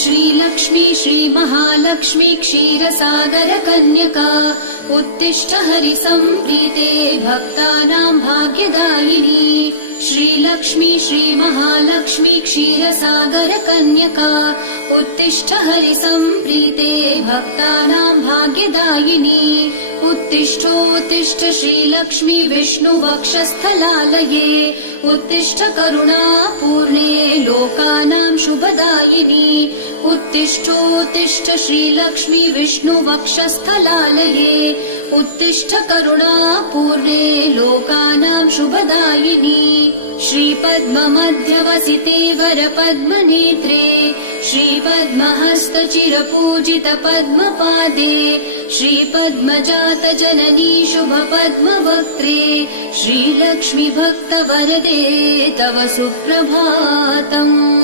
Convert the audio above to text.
श्रीलक्ष्मी श्रीमहालक्ष्मी क्षीरसागर कन्यका उत्तिष्ठ हरिसम्प्रीते भक्तानां भाग्यदायिनी श्रीलक्ष्मी श्रीमहालक्ष्मी क्षीरसागर कन्यका उत्तिष्ठ हरिसम्प्रीते भक्तानां भाग्यदायिनी उत्तिष्ठोत्तिष्ठ श्रीलक्ष्मी विष्णुवक्षस्थलालये उत्तिष्ठ करुणापूर्णे लोकानां शुभदायिनी उत्तिष्ठोत्तिष्ठ श्रीलक्ष्मी विष्णुवक्षस्थलालये उत्तिष्ठ करुणापूर्णे लोकानां शुभदायिनी श्रीपद्ममध्यवसिते वरपद्मनेत्रे श्रीपद्महस्तचिरपूजित पद्मपादे श्रीपद्मजात जननी शुभपद्मवक्त्रे श्रीलक्ष्मी भक्तवरदे तव सुप्रभातम्।